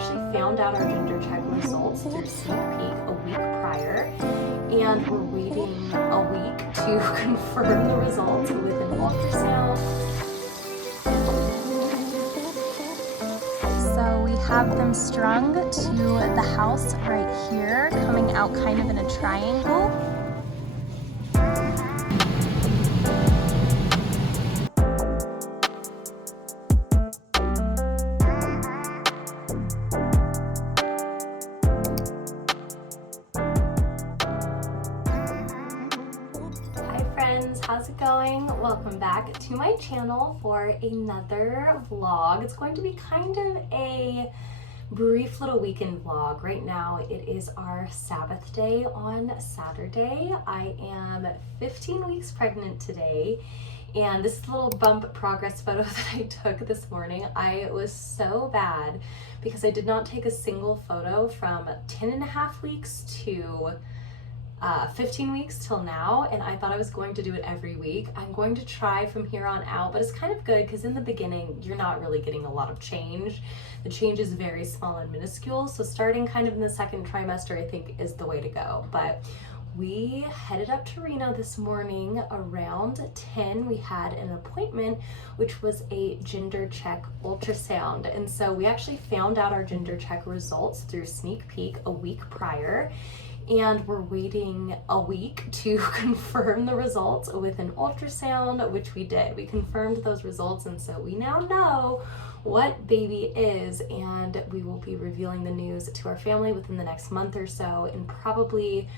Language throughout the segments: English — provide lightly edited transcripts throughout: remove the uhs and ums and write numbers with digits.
actually found out our gender check results through sneak peek a week prior, and we're waiting a week to confirm the results with an ultrasound. So we have them strung to the house right here, coming out kind of in a triangle. How's it going? Welcome back to my channel for another vlog. It's going to be kind of a brief little weekend vlog. Right now it is our Sabbath day on Saturday. I am 15 weeks pregnant today, and this little bump progress photo that I took this morning, I was so bad because I did not take a single photo from 10.5 weeks to 15 weeks till now, and I thought I was going to do it every week. I'm going to try from here on out, but it's kind of good because in the beginning you're not really getting a lot of change. The change is very small and minuscule, so starting kind of in the second trimester I think is the way to go. But we headed up to Reno this morning around 10. We had an appointment, which was a gender check ultrasound. And so we actually found out our gender check results through sneak peek a week prior, and we're waiting a week to confirm the results with an ultrasound, which we did. We confirmed those results, and so we now know what baby is, and we will be revealing the news to our family within the next month or so, and probably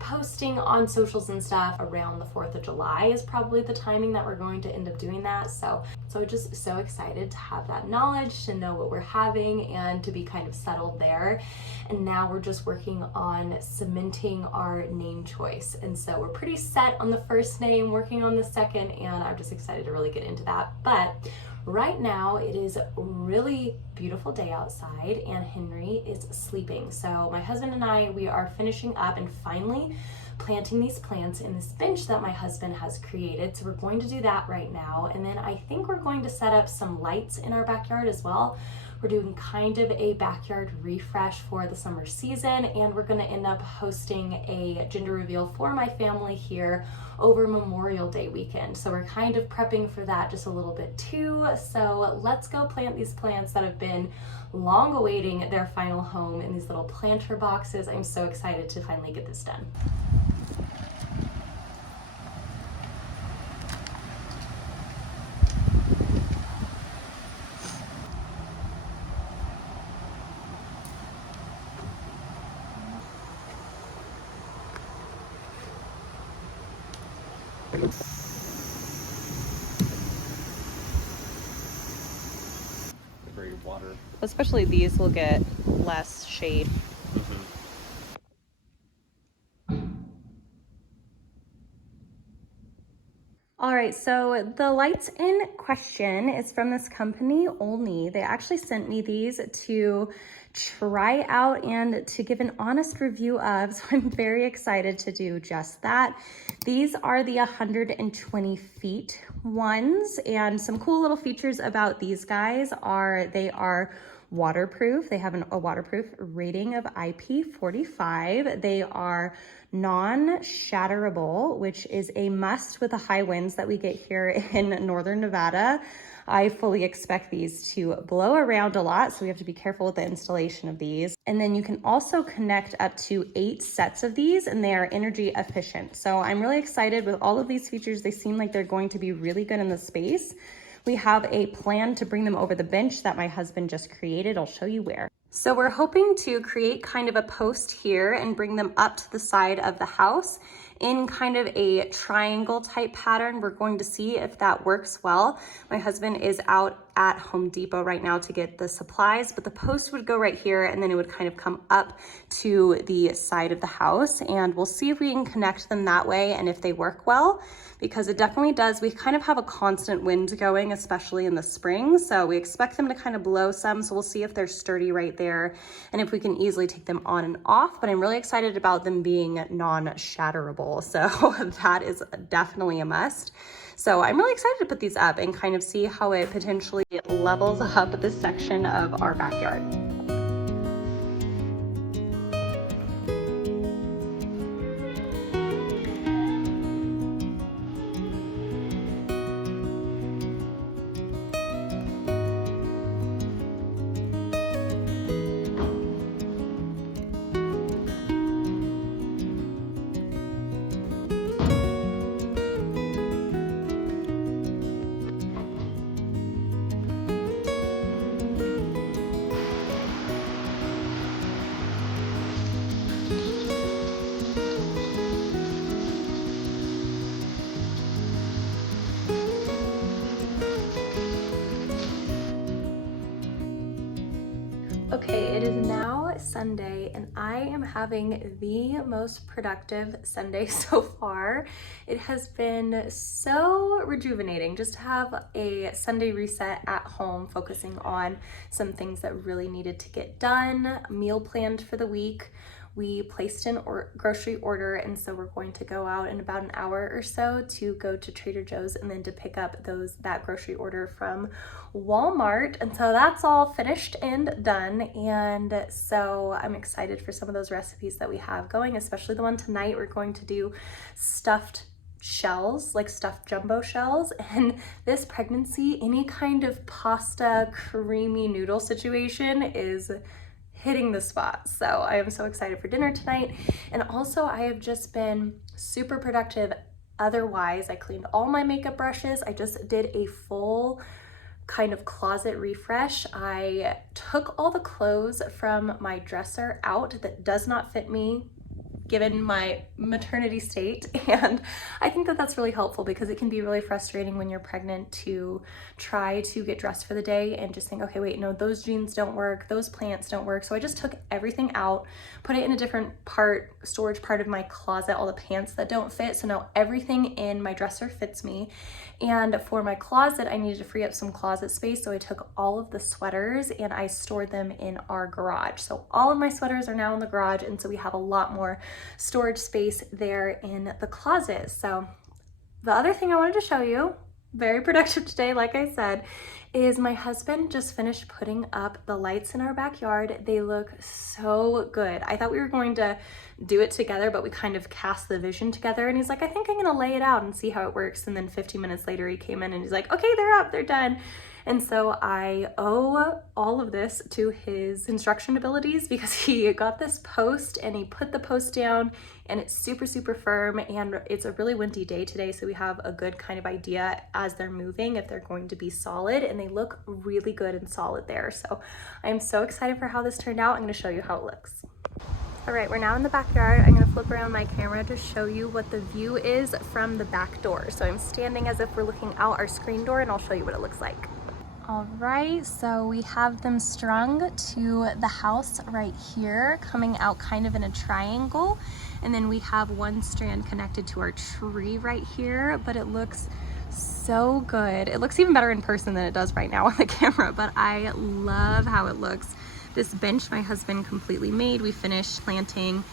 posting on socials and stuff around the 4th of July is probably the timing that we're going to end up doing that. So just so excited to have that knowledge, to know what we're having, and to be kind of settled there. And now we're just working on cementing our name choice. And so we're pretty set on the first name, working on the second, and I'm just excited to really get into that. But right now it is a really beautiful day outside and Henry is sleeping. So my husband and I, we are finishing up and finally planting these plants in this bench that my husband has created. So we're going to do that right now. And then I think we're going to set up some lights in our backyard as well. We're doing kind of a backyard refresh for the summer season, and we're going to end up hosting a gender reveal for my family here over Memorial Day weekend. So we're kind of prepping for that just a little bit too. So let's go plant these plants that have been long awaiting their final home in these little planter boxes. I'm so excited to finally get this done. Very water. Especially these will get less shade. All right, so the lights in question is from this company, Ollny. They actually sent me these to try out and to give an honest review of, so I'm very excited to do just that. These are the 120 feet ones, and some cool little features about these guys are they are waterproof. They have a waterproof rating of IP45. They are non-shatterable, which is a must with the high winds that we get here in northern Nevada. I fully expect these to blow around a lot, so we have to be careful with the installation of these. And then you can also connect up to 8 sets of these, and they are energy efficient. So I'm really excited with all of these features. They seem like they're going to be really good in the space. We have a plan to bring them over the bench that my husband just created. I'll show you where. So we're hoping to create kind of a post here and bring them up to the side of the house in kind of a triangle type pattern. We're going to see if that works well. My husband is out at Home Depot right now to get the supplies, but the post would go right here and then it would kind of come up to the side of the house, and we'll see if we can connect them that way and if they work well, because it definitely does. We kind of have a constant wind going, especially in the spring, so we expect them to kind of blow some, so we'll see if they're sturdy right there and if we can easily take them on and off. But I'm really excited about them being non-shatterable, so that is definitely a must. So I'm really excited to put these up and kind of see how it potentially levels up this section of our backyard. Okay, it is now Sunday and I am having the most productive Sunday so far. It has been so rejuvenating just to have a Sunday reset at home, focusing on some things that really needed to get done, meal planned for the week. We placed an grocery order, and so we're going to go out in about an hour or so to go to Trader Joe's and then to pick up that grocery order from Walmart. And so that's all finished and done. And so I'm excited for some of those recipes that we have going, especially the one tonight. We're going to do stuffed shells, like stuffed jumbo shells. And this pregnancy, any kind of pasta creamy noodle situation is hitting the spot. So I am so excited for dinner tonight. And also I have just been super productive otherwise. I cleaned all my makeup brushes. I just did a full kind of closet refresh. I took all the clothes from my dresser out that does not fit me given my maternity state. And I think that that's really helpful because it can be really frustrating when you're pregnant to try to get dressed for the day and just think, okay, wait, no, those jeans don't work, those pants don't work. So I just took everything out, put it in a different storage part of my closet, all the pants that don't fit. So now everything in my dresser fits me. And for my closet, I needed to free up some closet space. So I took all of the sweaters and I stored them in our garage. So all of my sweaters are now in the garage. And so we have a lot more storage space there in the closet. So the other thing I wanted to show you, very productive today, like I said, is my husband just finished putting up the lights in our backyard. They look so good. I thought we were going to do it together, but we kind of cast the vision together. And he's like, I think I'm gonna lay it out and see how it works. And then 15 minutes later, he came in and he's like, okay, they're up, they're done. And so I owe all of this to his construction abilities because he got this post and he put the post down and it's super, super firm, and it's a really windy day today. So we have a good kind of idea as they're moving if they're going to be solid, and they look really good and solid there. So I am so excited for how this turned out. I'm gonna show you how it looks. All right, we're now in the backyard. I'm gonna flip around my camera to show you what the view is from the back door. So I'm standing as if we're looking out our screen door, and I'll show you what it looks like. All right, so we have them strung to the house right here, coming out kind of in a triangle. And then we have one strand connected to our tree right here, but it looks so good. It looks even better in person than it does right now on the camera, but I love how it looks. This bench my husband completely made. We finished planting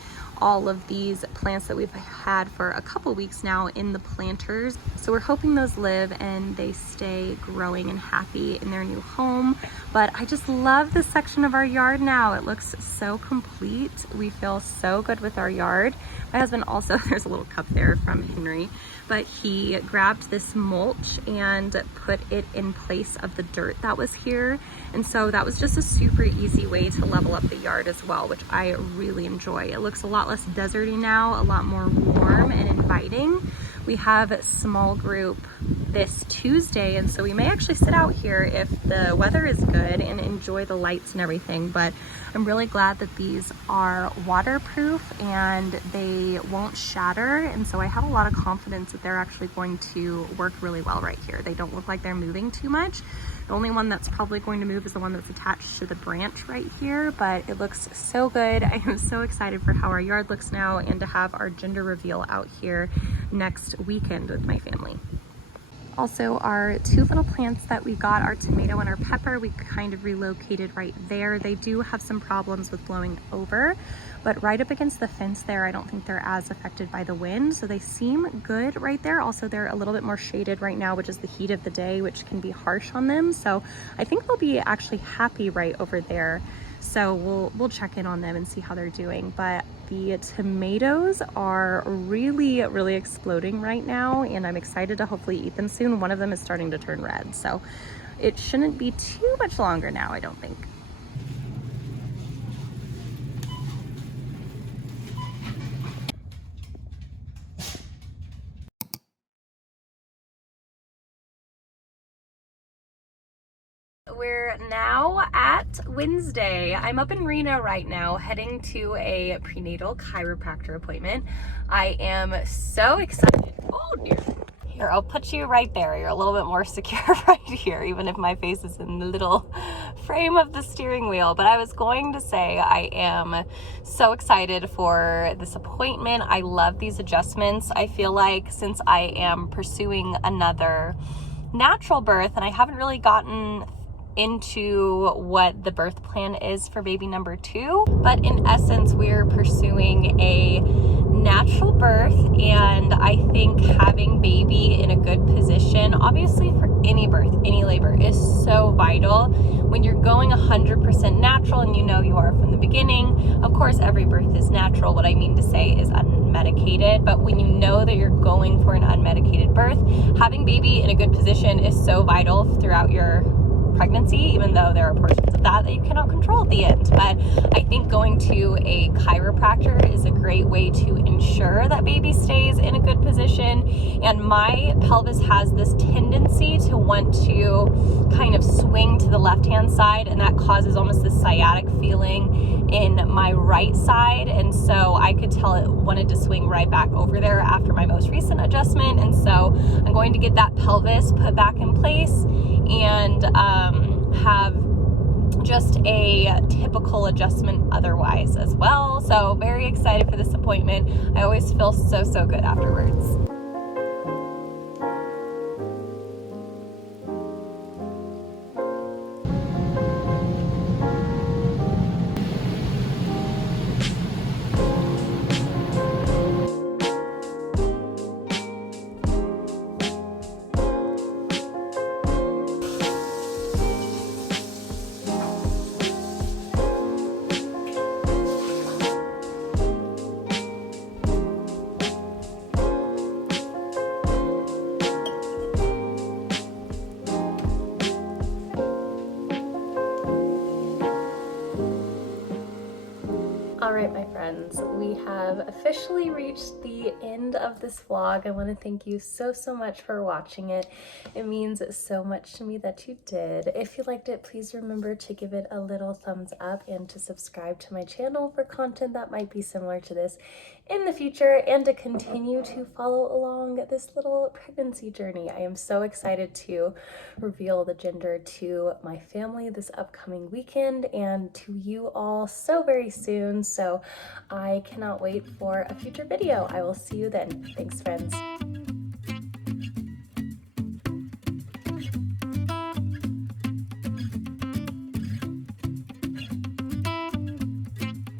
all of these plants that we've had for a couple weeks now in the planters. So we're hoping those live and they stay growing and happy in their new home. But I just love this section of our yard now. It looks so complete. We feel so good with our yard. My husband also, there's a little cup there from Henry, but he grabbed this mulch and put it in place of the dirt that was here. And so that was just a super easy way to level up the yard as well, which I really enjoy. It looks a lot less deserty now, a lot more warm and inviting. We have a small group this Tuesday, and so we may actually sit out here if the weather is good and enjoy the lights and everything. But I'm really glad that these are waterproof and they won't shatter, and so I have a lot of confidence that they're actually going to work really well right here. They don't look like they're moving too much. The only one that's probably going to move is the one that's attached to the branch right here, but it looks so good. I am so excited for how our yard looks now and to have our gender reveal out here next weekend with my family. Also, our two little plants that we got, our tomato and our pepper, we kind of relocated right there. They do have some problems with blowing over, but right up against the fence there, I don't think they're as affected by the wind. So they seem good right there. Also, they're a little bit more shaded right now, which is the heat of the day, which can be harsh on them. So I think they'll be actually happy right over there. So we'll check in on them and see how they're doing. But the tomatoes are really, really exploding right now, and I'm excited to hopefully eat them soon. One of them is starting to turn red, so it shouldn't be too much longer now, I don't think. We're now at Wednesday. I'm up in Reno right now, heading to a prenatal chiropractor appointment. I am so excited. Oh dear. Here, I'll put you right there. You're a little bit more secure right here, even if my face is in the little frame of the steering wheel. But I was going to say I am so excited for this appointment. I love these adjustments. I feel like since I am pursuing another natural birth and I haven't really gotten into what the birth plan is for baby number 2, but in essence we're pursuing a natural birth, and I think having baby in a good position, obviously for any birth, any labor, is so vital. When you're going 100% natural, and you know you are from the beginning, of course every birth is natural, what I mean to say is unmedicated, but when you know that you're going for an unmedicated birth, having baby in a good position is so vital throughout your pregnancy, even though there are portions of that you cannot control at the end. But I think going to a chiropractor is a great way to ensure that baby stays in a good position. And my pelvis has this tendency to want to kind of swing to the left-hand side, and that causes almost this sciatic feeling in my right side. And so I could tell it wanted to swing right back over there after my most recent adjustment. And so I'm going to get that pelvis put back in place and have just a typical adjustment otherwise as well. So very excited for this appointment. I always feel so good afterwards. All right, my friends, we have officially reached the end of this vlog. I want to thank you so much for watching it. It means so much to me that you did. If you liked it, please remember to give it a little thumbs up and to subscribe to my channel for content that might be similar to this in the future, and to continue to follow along this little pregnancy journey. I am so excited to reveal the gender to my family this upcoming weekend and to you all so very soon. So I cannot wait for a future video. I will see you then. Thanks, friends.